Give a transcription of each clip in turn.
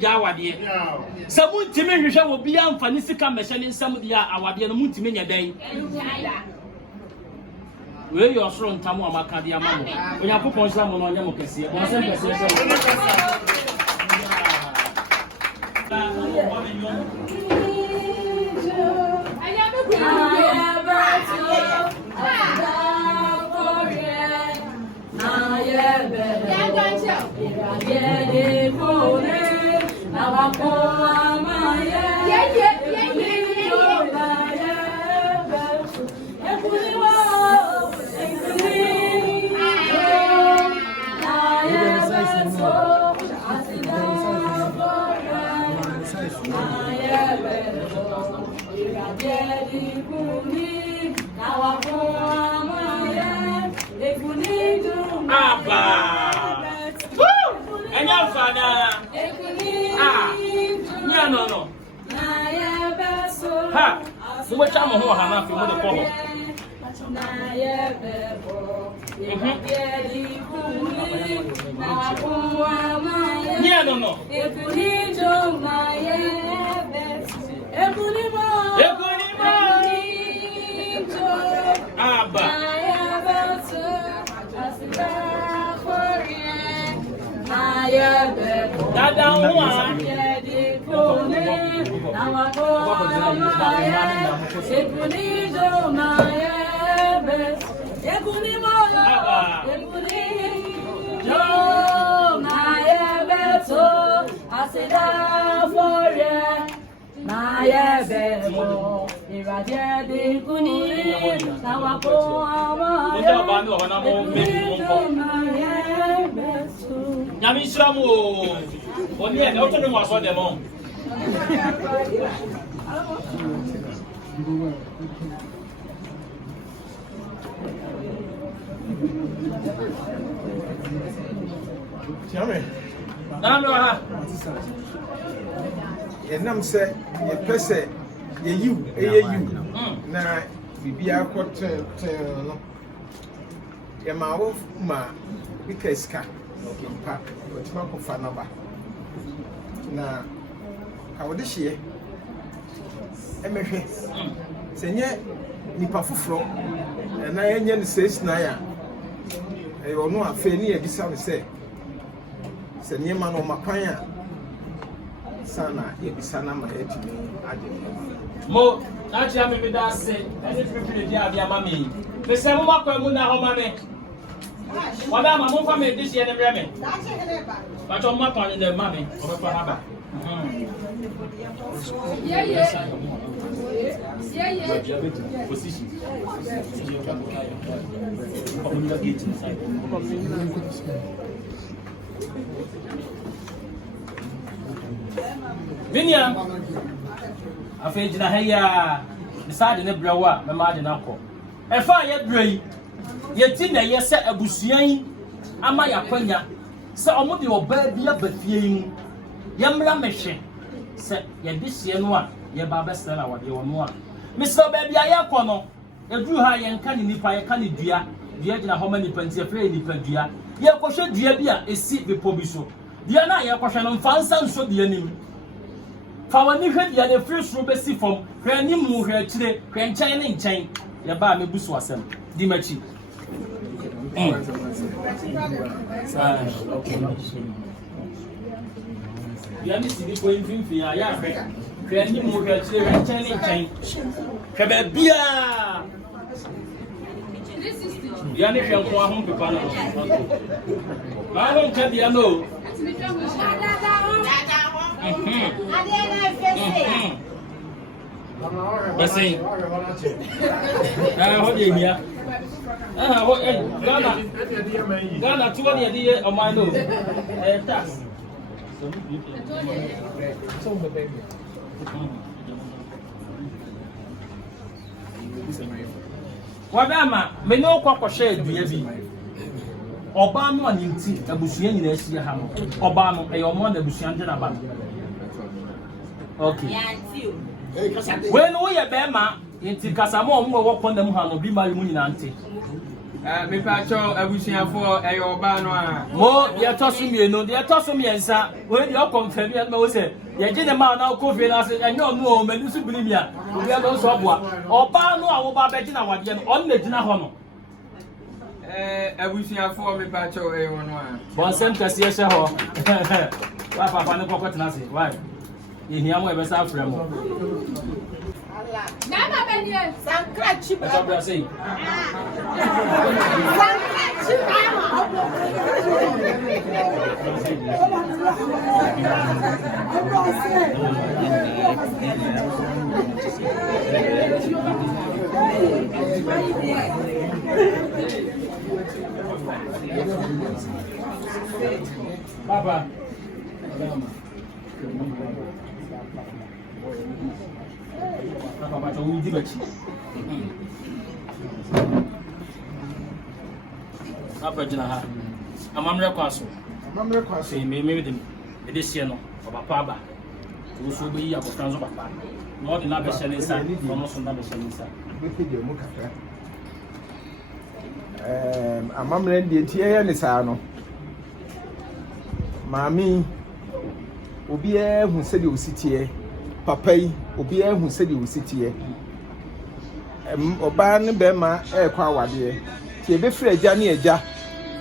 Jawadi. Someone to me, you will be on Fanisika mentioning some of the Awadi and Muntimania day. Where you are from Tamu Makadia Mamo. We have put on some on Yamokasi. No. Ha! So much I'm a hana for the call. Yeah, no. Nam say, a person, you, na Bibia quarter, a mouth, ma, because cat, pack, but not of another. Now, how would this year? Senya nipa fufuro na yenye ne says na ya e ono afa ni ebisa me se senya ma no makwan a sana ebisa na ma etimi ade mo na chia me da se ene prepare dia bia ma me me se mo makwan mu na ho ma me wada ma mo fa me dis ye ne bre me ba to makwan ne ma me o be fa ha ba yeah. Position. Vinya, afei na haya decide ne brawa me ma de na ko e fa ye brai ye ti na ye se abusuan ama yakwanya se omo de oba bia bafie yi ye mra mehwe se ye disie no a ye ba besela na wode wono a Mr. Baby ayakọ no eduru ha ye nka ni nipa ye ka ni dua gina ho ma nipa nti afre nipa dua ye kwohwe dua bi a esi bepo bi so dua na ye kwohwe no mfansa nso de anim fa wani hwe dua ne free suru besi fom hwe anim mu hwe akire hwe nkyɛn ne nkyɛn ye ba Mmebusu asɛm di machi ya ni sidi ko mfimfi ya hwe Granny Moga, Channing, Cababia Yannick and Quahon Pipano. I don't tell you, I know. But say, what do you hear? Ghana, 20 years of my nose. Tax. Wadama, me no kwakwa share dua bi. Oba no aninti abusua nyina asie ha no. Oba no e omo na abusua nje na ba. Okay. Ya anti o. We no ye be ma, nti kasa mo omo wo kondam ha no bi mari mu nyina nti. Me pacho abusuafo eyoba no a. Mo ye toso mienu, de toso miensa. We dey confirm ye ma wo say ye gye ne ma na ko fie na say enye onu o manu su biri mi a. Obi a no so oboa. Oba no a wo ba be gye na wade no, on na gina ho no. Abusuafo me pacho eyo no a. Bon sem kase ye hye ho. Wa papa ne kokot na say, why? Ye hia mo e be sa afra mo. Nana benye sankra chiba. That's what I say. Sankra chiba. Papa. Papa, tu dis bâti. Papa, tu n'as pas. Amamre kwaso. Amamre kwaso. Me dem. E de sie no. Papa ba. Tu so be ya ko franzo papa. No de na be hyɛ ne nsa. No so na be hyɛ ne nsa. Be pede mu kakra. Amamre de tie ne saa no. Maami obi hu sɛ de ositie. Papa yi obi hu sɛ de ositie. Oba ne be ma ekɔ awade. Tie be frɛ agya ne agya.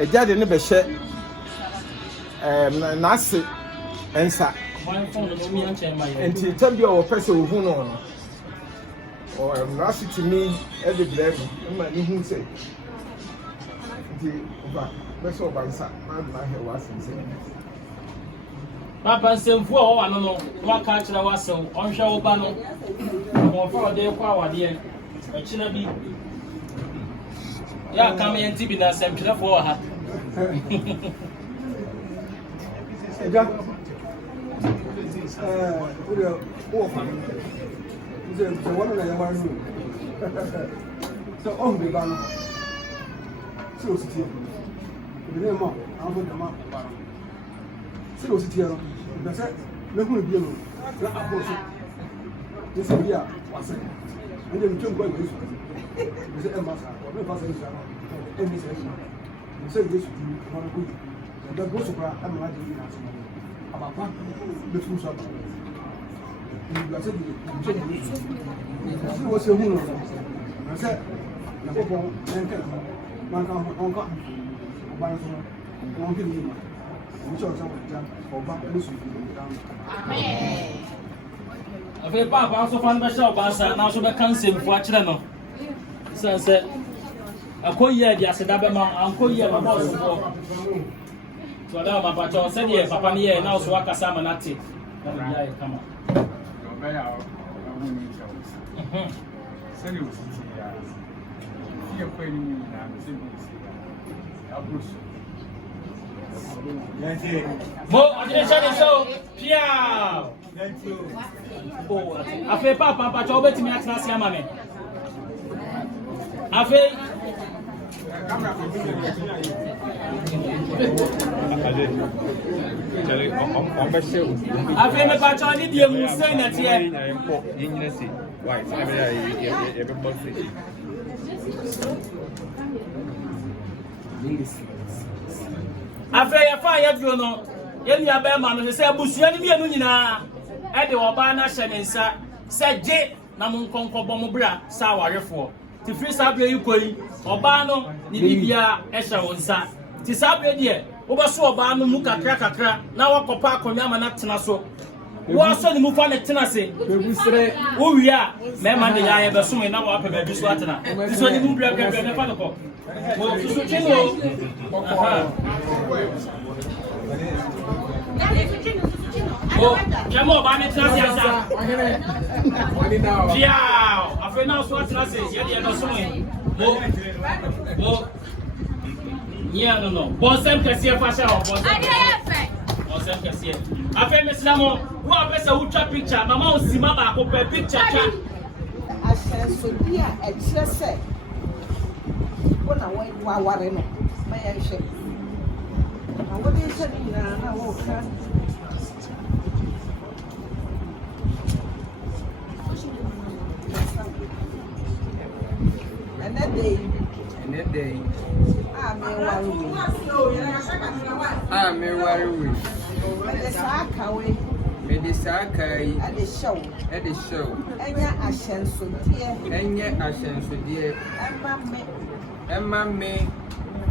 Agya de ne be hyɛ na ase ensa. Enti tambi o pese ohu no no. O na ase timi e de blame ma ni hu sɛ. Enti oba pese oba nsa na he wasense. Papa nsemfu a wa no no wa ka kyerɛ wasew ɔnhwɛ wo ba no. Mo fa ode kɔ awade ɔkyena bi. Ya kam yɛ nti bi na sɛmtwerɛfo wɔ ha. Ega. O fa. Nze wona na yawa nu. So on be ba no. Si o sitie. Bi ne mo, an fo dama ba no. Si o sitie no. Na se me hu bi no. Na abo so. Ni se bi a wase. Ende mi twem ko Yesu. Ni se e ma sa. O me fa se Yesu. E mi se Yesu. Ni se Yesu di mo na ko yi. Da go so pra am na di na so. Papa, le fou ça. Il a dit si vous savez nous c'est la bon encore on va on dit nous on ça on va le suivre amen afi papa so fan be show ba sa na so be cancel fu a kire no se akoyi dia se da be ma ankoyi ma boss ko so da ma pa cho se die papa ni ye na so akasa ma na te na dia e kama Oba ya o mu ni chawo. Sani o sisi ya. Ye ko ni ni na se bi si ya. Abus. Mo attention so pia oh afi papa cho betimi atena se ama me afi afi me pa cho ni die mu sei na tie afi ya fa ya duro no ye nua ba ma no se abusua ni mienu nyina e de oba na hye ne nsa se je na mo nkonko mo bra sa warefo ti free sabre yi koyi oba no ni bibia e hye won nsa ti sabre de wo ba so oba no mu kakra na wakopa akonya ma na tena so wo so ni mu fa ne tena se Bebusre wo wi a me ma de ya ye be so me na wo pa ba bi so atena ti so ni mu bra ne fa no ko wo so chino aha oh jamo ba ne tena se asa yeah afi na so atena se ye de no so mo yeah no bonsem kese fa sha bonsem bonsem kese afi meslamo wo apesa ultra picture mama o sima ba ko pe picture cha ahyɛnso bi a ɛkyerɛ sɛ wona waware no ma yɛnhwɛ na wode nhyɛ no nyinaa na wɔka ɛnɛ dɛ yi ware we. Mede saa kawe. Mede saa kai. Ade show. Ede show. Enya ahyensodie. Enye ahyensodie. Emma me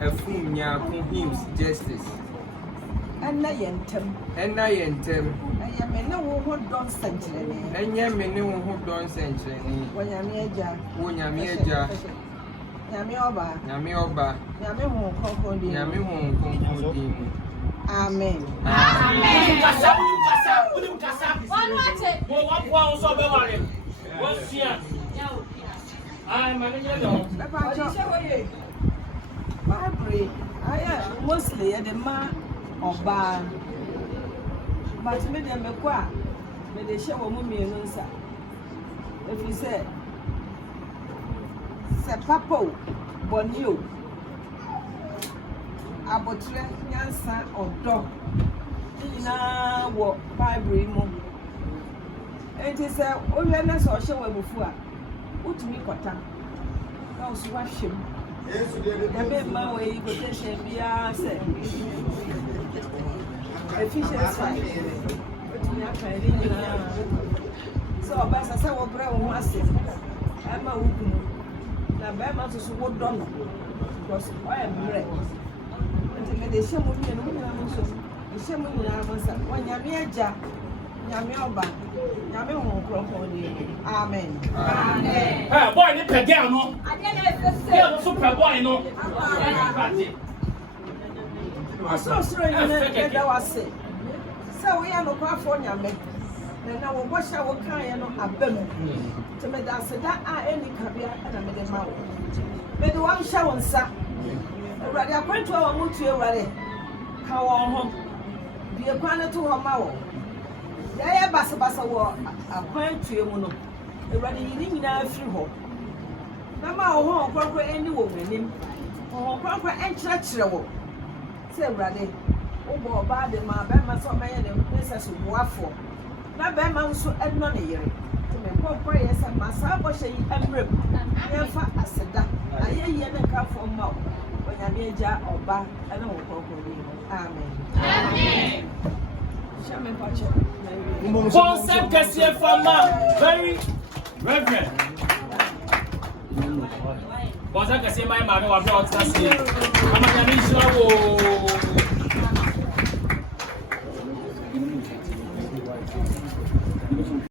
afum nyaako hymns justice. Enna yentem. Enye me ne wo ho don senkyerene. Enye me ne wo ho don senkyerene. Wonyame agya. Wonyame agya. Nyame oba. Nyame oba. Nyame ho konkon di. Nyame ho konkon di. Amen. Amen. Kasa. One more. Mo wa po so be ware. Wo sia. Ai manager no. Baba cho. Bible. Aya mostly ya de ma oba. But me dem me kwa. Me de hye wo mu mienu nsa. If you say Papo Bonio Abotre Nyansa Odo Ina wo Bible mu Enti se owie na so hye wabufu a utumi kota na so wahwem ebe ma we yi quotation bia se Ephesians 5 utumi aka ni na so obasa se wo bra wo ase ama wukumu na bema so wo dɔ no because ɔyɛ mmerɛ nti me de hyɛ mu nyina mu nyina mo so hyɛ mu nyina mo sa wanyame agya nyame ɔba nyame ho kronkron ni amen Boy ni pɛ girl no Ade na efese. girl so pɛ boy no ɔsorosoro nyina ɛda wase sɛ woyɛ no kwafo nyame na wo bɔhyɛ wo kaeɛ no aba mu nti mede aseda a ɛni kabea ɛna mede ma wo mede wɔnhyɛ wo nsa awurade akwantua wɔ mo tue awurade ka wɔn ho bie kwan no to hɔ ma wɔ yɛyɛ basabasa wɔ akwan tue mu no awurade yi ne nyinaa firi hɔ na ma wo ho ɔkorɔkorɔ ɛni wɔ w'anim ɔkorɔkorɔ ɛnkyerɛkyerɛ wɔ sɛ awurade wobɔ ɔbaa de ma bɛrima sɛ ɔbɛyɛ ne sɛ so boafoɔ na bɛrima nso ɛnɔ ne yere me pɔpɔ yɛ sɛ masa bɔhyɛ yi ɛmmerɛ mu yɛmfa aseda ayɛ yie ne nkafo ma wo onyame agya ɔba ɛne wo kɔkɔɔ bi amen hyɛ me mpakyɛ concept kɛseɛ fama very reverend concept kɛseɛ ma yɛ maame wa bɛ ɔtena sie ama nyame nhyira wo